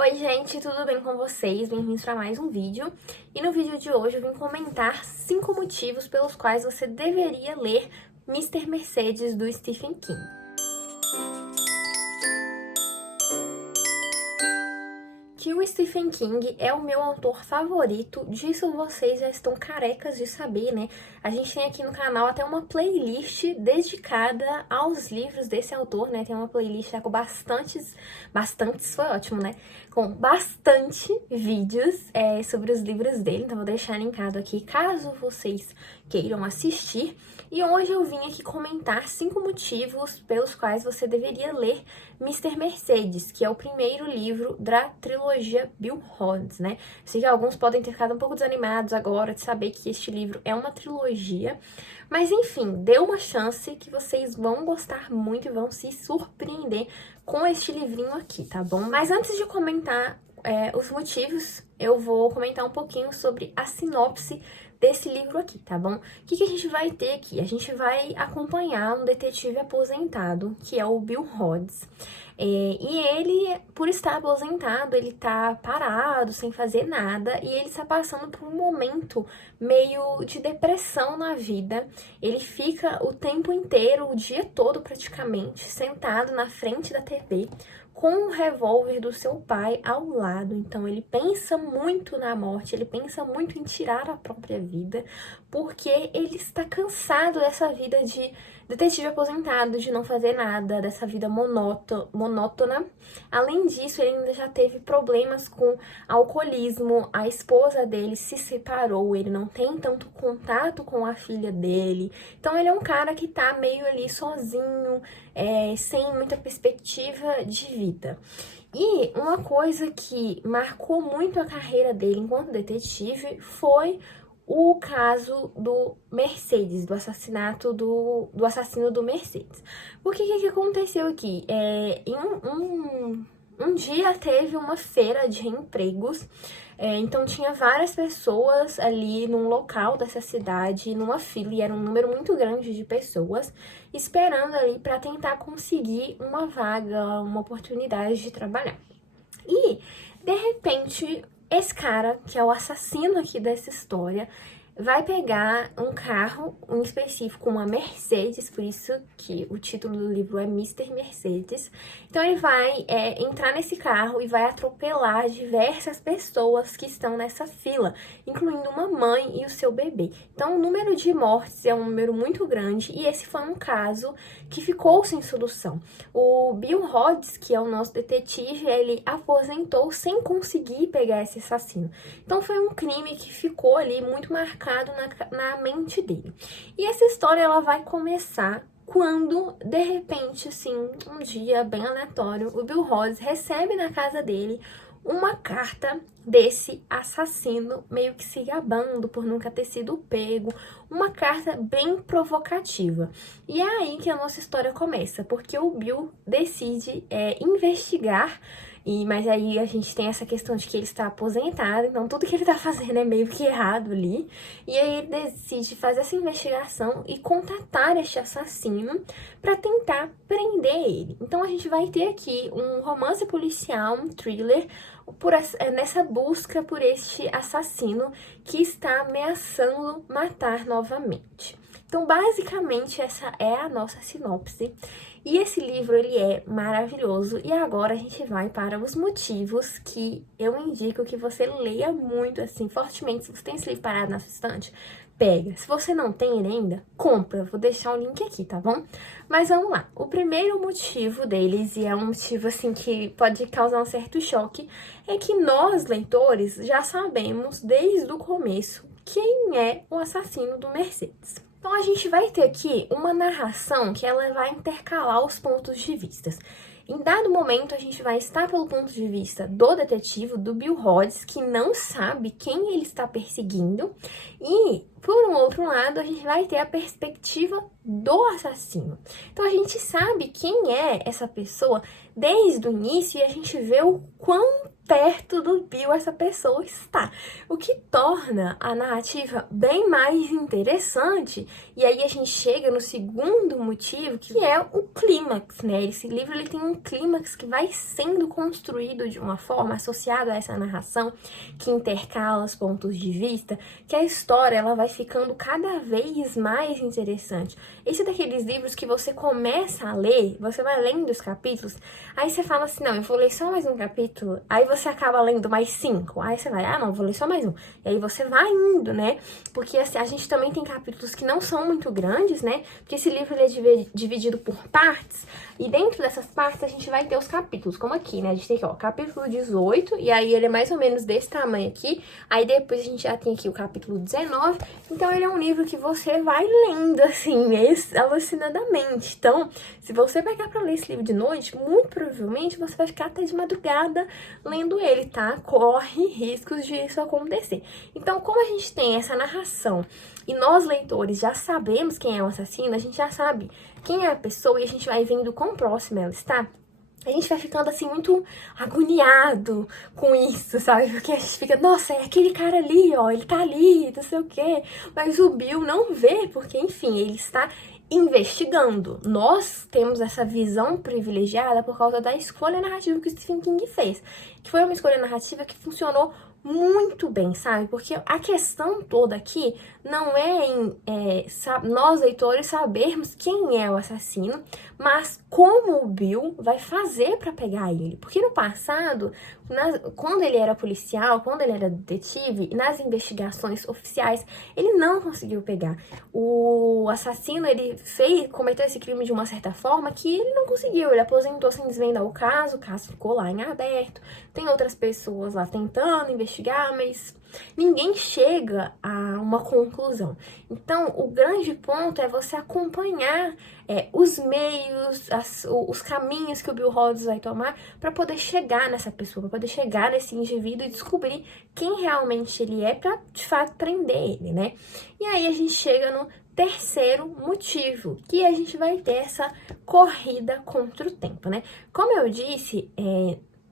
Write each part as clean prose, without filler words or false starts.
Oi gente, tudo bem com vocês? Bem-vindos para mais um vídeo. E no vídeo de hoje eu vim comentar 5 motivos pelos quais você deveria ler Mr. Mercedes, do Stephen King. Que o Stephen King é o meu autor favorito, disso vocês já estão carecas de saber, né? A gente tem aqui no canal até uma playlist dedicada aos livros desse autor, né? Tem uma playlist com bastantes foi ótimo, né? Com bastante vídeos sobre os livros dele, então vou deixar linkado aqui caso vocês queiram assistir. E hoje eu vim aqui comentar 5 motivos pelos quais você deveria ler Mr. Mercedes, que é o primeiro livro da trilogia Bill Holiday, né? Sei que alguns podem ter ficado um pouco desanimados agora de saber que este livro é uma trilogia, mas enfim, dê uma chance que vocês vão gostar muito e vão se surpreender com este livrinho aqui, tá bom? Mas antes de comentar os motivos, eu vou comentar um pouquinho sobre a sinopse desse livro aqui, tá bom? O que a gente vai ter aqui? A gente vai acompanhar um detetive aposentado, que é o Bill Holiday. E ele, por estar aposentado, ele tá parado, sem fazer nada, e ele está passando por um momento meio de depressão na vida. Ele fica o tempo inteiro, o dia todo praticamente, sentado na frente da TV, com o revólver do seu pai ao lado. Então ele pensa muito na morte, ele pensa muito em tirar a própria vida, porque ele está cansado dessa vida de detetive aposentado, de não fazer nada, dessa vida monótona. Além disso, ele ainda já teve problemas com alcoolismo, a esposa dele se separou, ele não tem tanto contato com a filha dele. Então ele é um cara que tá meio ali sozinho, sem muita perspectiva de vida. E uma coisa que marcou muito a carreira dele enquanto detetive foi o caso do Mercedes, do assassinato do assassino do Mercedes. O que aconteceu aqui? Um dia teve uma feira de empregos, então tinha várias pessoas ali num local dessa cidade, numa fila, e era um número muito grande de pessoas, esperando ali para tentar conseguir uma vaga, uma oportunidade de trabalhar. E, de repente, esse cara, que é o assassino aqui dessa história, vai pegar um carro, em específico uma Mercedes, por isso que o título do livro é Mr. Mercedes. Então ele vai entrar nesse carro e vai atropelar diversas pessoas que estão nessa fila, incluindo uma mãe e o seu bebê. Então o número de mortes é um número muito grande e esse foi um caso que ficou sem solução. O Bill Holiday, que é o nosso detetive, ele aposentou sem conseguir pegar esse assassino. Então foi um crime que ficou ali muito marcado na mente dele. E essa história ela vai começar quando, de repente, assim, um dia bem aleatório, o Bill Holiday recebe na casa dele uma carta desse assassino, meio que se gabando por nunca ter sido pego, uma carta bem provocativa. E é aí que a nossa história começa, porque o Bill decide investigar. Mas aí a gente tem essa questão de que ele está aposentado, então tudo que ele tá fazendo é meio que errado ali. E aí ele decide fazer essa investigação e contatar este assassino para tentar prender ele. Então a gente vai ter aqui um romance policial, um thriller, nessa busca por este assassino que está ameaçando matar novamente. Então, basicamente, essa é a nossa sinopse. E esse livro, ele é maravilhoso. E agora a gente vai para os motivos que eu indico que você leia muito, assim, fortemente. Se você tem esse livro parado na sua estante, pega. Se você não tem ele ainda, compra. Vou deixar o link aqui, tá bom? Mas vamos lá. O primeiro motivo deles, e é um motivo, assim, que pode causar um certo choque, é que nós, leitores, já sabemos desde o começo quem é o assassino do Mercedes. Então a gente vai ter aqui uma narração que ela vai intercalar os pontos de vista. Em dado momento, a gente vai estar pelo ponto de vista do detetive, do Bill Holiday, que não sabe quem ele está perseguindo. E, por um outro lado, a gente vai ter a perspectiva do assassino. Então, a gente sabe quem é essa pessoa desde o início e a gente vê o quão perto do Bill essa pessoa está. O que torna a narrativa bem mais interessante. E aí a gente chega no segundo motivo, que é o clímax, né? Esse livro ele tem um clímax que vai sendo construído de uma forma associada a essa narração, que intercala os pontos de vista, que a história ela vai ficando cada vez mais interessante. Esse é daqueles livros que você começa a ler, você vai lendo os capítulos, aí você fala assim, não, eu vou ler só mais um capítulo, aí você acaba lendo mais 5, aí você vai, ah, não, vou ler só mais um. E aí você vai indo, né? Porque assim, a gente também tem capítulos que não são muito grandes, né? Porque esse livro ele é dividido por partes, e dentro dessas partes a gente vai ter os capítulos, como aqui, né? A gente tem aqui, ó, capítulo 18, e aí ele é mais ou menos desse tamanho aqui, aí depois a gente já tem aqui o capítulo 19, então ele é um livro que você vai lendo, assim, alucinadamente. Então, se você pegar pra ler esse livro de noite, muito provavelmente você vai ficar até de madrugada lendo ele, tá? Corre riscos de isso acontecer. Então, como a gente tem essa narração e nós, leitores, já sabemos quem é o assassino, a gente já sabe quem é a pessoa e a gente vai vendo quão próxima ela está, a gente vai ficando, assim, muito agoniado com isso, sabe? Porque a gente fica, nossa, é aquele cara ali, ó, ele tá ali, não sei o quê. Mas o Bill não vê, porque, enfim, ele está investigando. Nós temos essa visão privilegiada por causa da escolha narrativa que o Stephen King fez. Que foi uma escolha narrativa que funcionou muito bem, sabe? Porque a questão toda aqui não é em nós, leitores, sabermos quem é o assassino, mas como o Bill vai fazer pra pegar ele. Porque no passado, quando ele era policial, quando ele era detetive, nas investigações oficiais, ele não conseguiu pegar. O assassino, ele cometeu esse crime de uma certa forma que ele não conseguiu. Ele aposentou sem desvendar o caso ficou lá em aberto. Tem outras pessoas lá tentando investigar, mas ninguém chega a uma conclusão. Então, o grande ponto é você acompanhar os meios, os caminhos que o Bill Rhodes vai tomar para poder chegar nessa pessoa, para poder chegar nesse indivíduo e descobrir quem realmente ele é para, de fato, prender ele, né? E aí a gente chega no terceiro motivo, que a gente vai ter essa corrida contra o tempo, né? Como eu disse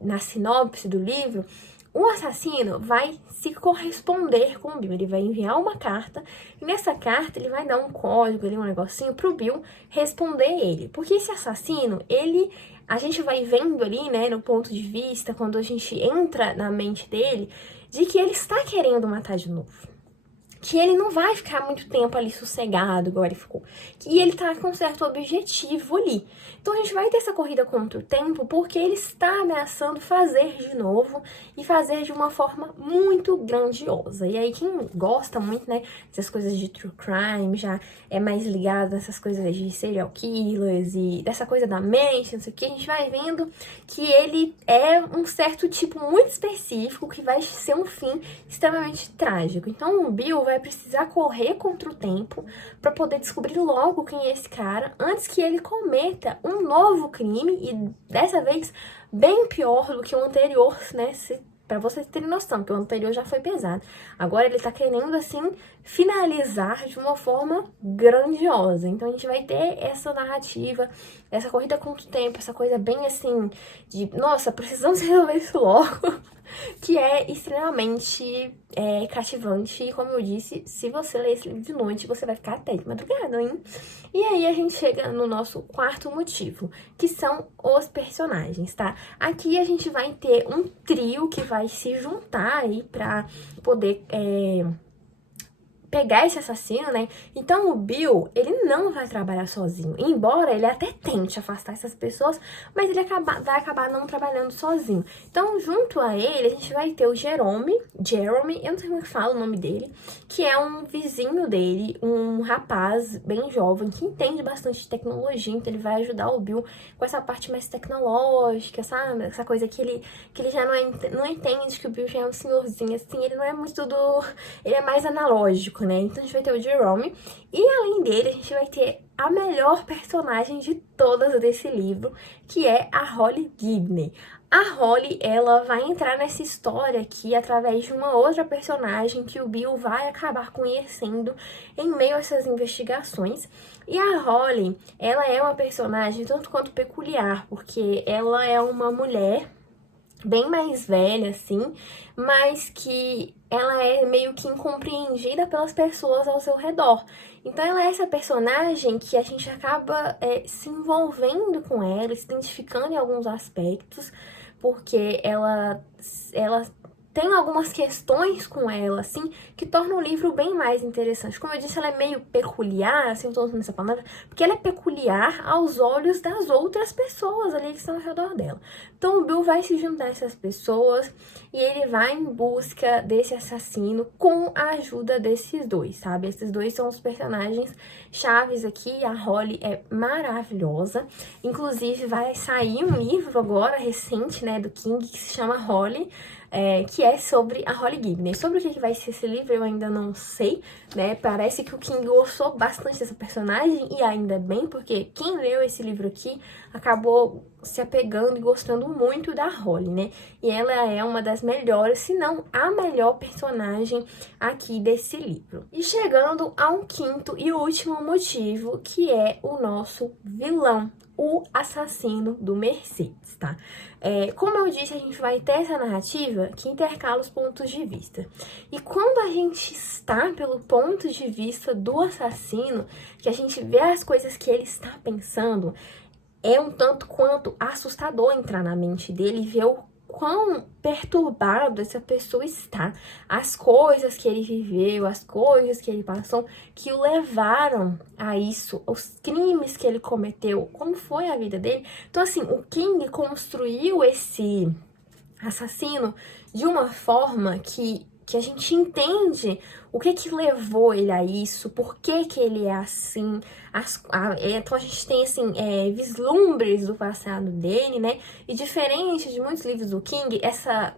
na sinopse do livro, o assassino vai se corresponder com o Bill. Ele vai enviar uma carta e nessa carta ele vai dar um código, um negocinho pro Bill responder ele. Porque esse assassino, a gente vai vendo ali, né, no ponto de vista, quando a gente entra na mente dele, de que ele está querendo matar de novo. Que ele não vai ficar muito tempo ali sossegado, igual ele ficou. Que ele tá com um certo objetivo ali. Então a gente vai ter essa corrida contra o tempo porque ele está ameaçando fazer de novo e fazer de uma forma muito grandiosa. E aí quem gosta muito, né, dessas coisas de true crime, já é mais ligado nessas coisas de serial killers e dessa coisa da mente, não sei o que, a gente vai vendo que ele é um certo tipo muito específico que vai ser um fim extremamente trágico. Então o Bill vai precisar correr contra o tempo para poder descobrir logo quem é esse cara antes que ele cometa um novo crime e dessa vez bem pior do que o anterior, né? Pra vocês terem noção, que o anterior já foi pesado. Agora ele tá querendo, assim, finalizar de uma forma grandiosa. Então a gente vai ter essa narrativa, essa corrida contra o tempo, essa coisa bem assim, de, nossa, precisamos resolver isso logo, que é extremamente cativante. E como eu disse, se você ler esse livro de noite, você vai ficar até de madrugada, hein? E aí a gente chega no nosso quarto motivo, que são os personagens, tá? Aqui a gente vai ter um trio que vai se juntar aí pra poder pegar esse assassino, né? Então o Bill, ele não vai trabalhar sozinho. Embora ele até tente afastar essas pessoas, mas ele vai acabar não trabalhando sozinho. Então, junto a ele, a gente vai ter o Jerome, eu não sei como é que fala o nome dele, que é um vizinho dele, um rapaz bem jovem, que entende bastante de tecnologia, então ele vai ajudar o Bill com essa parte mais tecnológica, sabe? Essa coisa que ele já não entende, que o Bill já é um senhorzinho, assim, ele não é muito ele é mais analógico, né? Então a gente vai ter o Jerome e além dele a gente vai ter a melhor personagem de todas desse livro, que é a Holly Gibney. A Holly, ela vai entrar nessa história aqui através de uma outra personagem que o Bill vai acabar conhecendo em meio a essas investigações. E a Holly, ela é uma personagem tanto quanto peculiar, porque ela é uma mulher bem mais velha, assim, mas que ela é meio que incompreendida pelas pessoas ao seu redor. Então ela é essa personagem que a gente acaba se envolvendo com ela, se identificando em alguns aspectos, porque ela tem algumas questões com ela, assim, que tornam o livro bem mais interessante. Como eu disse, ela é meio peculiar, assim, tô usando essa palavra, porque ela é peculiar aos olhos das outras pessoas ali que estão ao redor dela. Então o Bill vai se juntar a essas pessoas e ele vai em busca desse assassino com a ajuda desses dois, sabe? Esses dois são os personagens chaves aqui. A Holly é maravilhosa. Inclusive vai sair um livro agora, recente, né, do King, que se chama Holly, que é sobre a Holly Gibney. Sobre o que vai ser esse livro eu ainda não sei, né? Parece que o King gostou bastante dessa personagem, e ainda bem, porque quem leu esse livro aqui acabou se apegando e gostando muito da Holly, né? E ela é uma das melhores, se não a melhor personagem aqui desse livro. E chegando a um quinto e último motivo, que é o nosso vilão, o assassino do Mercedes, tá? Como eu disse, a gente vai ter essa narrativa que intercala os pontos de vista. E quando a gente está pelo ponto de vista do assassino, que a gente vê as coisas que ele está pensando, é um tanto quanto assustador entrar na mente dele e ver o quão perturbado essa pessoa está. As coisas que ele viveu, as coisas que ele passou, que o levaram a isso, os crimes que ele cometeu, como foi a vida dele. Então, assim, o King construiu esse assassino de uma forma que a gente entende o que levou ele a isso, por que ele é assim. Então a gente tem, assim, vislumbres do passado dele, né? E diferente de muitos livros do King, essa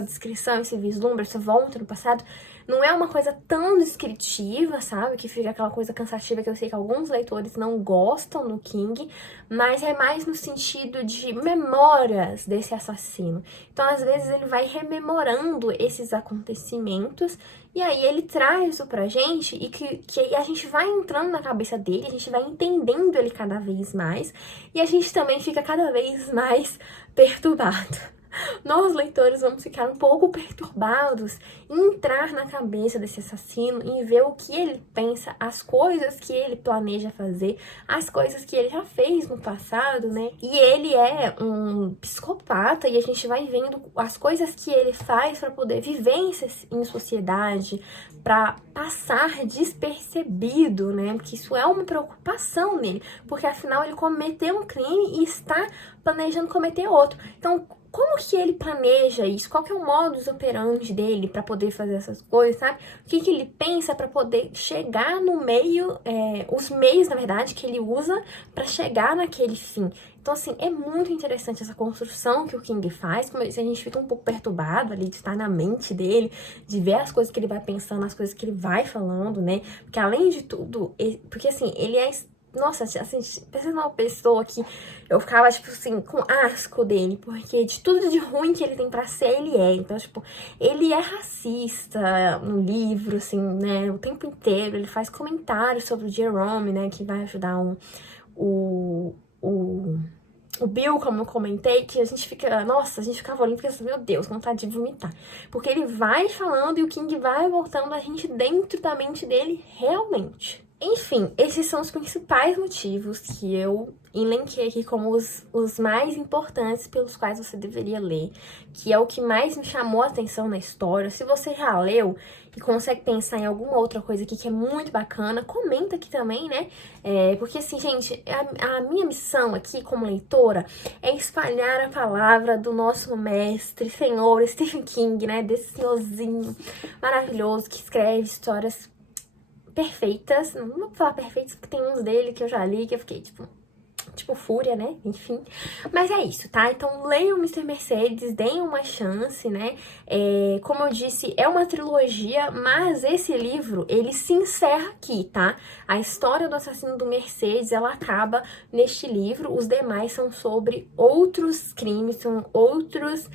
descrição, esse vislumbre, essa volta no passado, não é uma coisa tão descritiva, sabe? Que fica aquela coisa cansativa que eu sei que alguns leitores não gostam no King, mas é mais no sentido de memórias desse assassino. Então, às vezes, ele vai rememorando esses acontecimentos e aí ele traz isso pra gente e que aí a gente vai entrando na cabeça dele, a gente vai entendendo ele cada vez mais e a gente também fica cada vez mais perturbado. Nós, leitores, vamos ficar um pouco perturbados em entrar na cabeça desse assassino e ver o que ele pensa, as coisas que ele planeja fazer, as coisas que ele já fez no passado, né? E ele é um psicopata e a gente vai vendo as coisas que ele faz para poder viver em sociedade, para passar despercebido, né? Porque isso é uma preocupação nele, porque afinal ele cometeu um crime e está planejando cometer outro. Então, como que ele planeja isso? Qual que é o modus operandi dele para poder fazer essas coisas, sabe? O que ele pensa para poder chegar no meio, os meios, na verdade, que ele usa para chegar naquele fim. Então, assim, é muito interessante essa construção que o King faz. Como eu disse, a gente fica um pouco perturbado ali de estar na mente dele, de ver as coisas que ele vai pensando, as coisas que ele vai falando, né? Porque além de tudo, porque assim, ele é... Nossa, assim, pensa numa pessoa que eu ficava, tipo assim, com asco dele, porque de tudo de ruim que ele tem pra ser, ele é. Então, tipo, ele é racista no livro, assim, né, o tempo inteiro. Ele faz comentários sobre o Jerome, né, que vai ajudar o Bill, como eu comentei, que a gente fica... Nossa, a gente ficava olhando e fica assim, meu Deus, vontade de vomitar. Porque ele vai falando e o King vai voltando a gente dentro da mente dele realmente. Enfim, esses são os principais motivos que eu elenquei aqui como os mais importantes pelos quais você deveria ler, que é o que mais me chamou a atenção na história. Se você já leu e consegue pensar em alguma outra coisa aqui que é muito bacana, comenta aqui também, né? Porque assim, gente, a minha missão aqui como leitora é espalhar a palavra do nosso mestre, senhor Stephen King, né? Desse senhorzinho maravilhoso que escreve histórias perfeitas. Não vou falar perfeitas, porque tem uns dele que eu já li que eu fiquei tipo fúria, né? Enfim. Mas é isso, tá? Então leiam o Mr. Mercedes, deem uma chance, né? Como eu disse, é uma trilogia, mas esse livro, ele se encerra aqui, tá? A história do assassino do Mercedes, ela acaba neste livro. Os demais são sobre outros crimes, são outros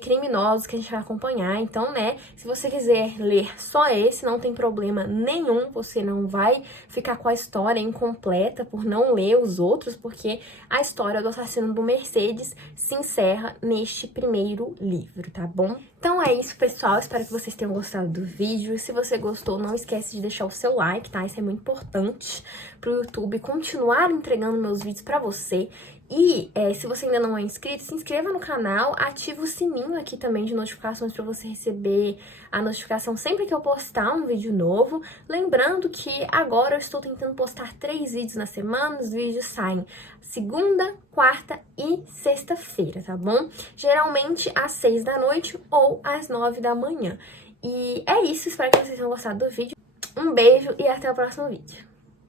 criminosos que a gente vai acompanhar. Então, né, se você quiser ler só esse, não tem problema nenhum. Você não vai ficar com a história incompleta por não ler os outros, porque a história do assassino do Mercedes se encerra neste primeiro livro, tá bom? Então é isso, pessoal. Espero que vocês tenham gostado do vídeo. Se você gostou, não esquece de deixar o seu like, tá? Isso é muito importante pro YouTube continuar entregando meus vídeos pra você. E se você ainda não é inscrito, se inscreva no canal, ativa o sininho aqui também de notificações para você receber a notificação sempre que eu postar um vídeo novo. Lembrando que agora eu estou tentando postar 3 vídeos na semana, os vídeos saem segunda, quarta e sexta-feira, tá bom? Geralmente às 6 da noite ou às 9 da manhã. E é isso, espero que vocês tenham gostado do vídeo. Um beijo e até o próximo vídeo.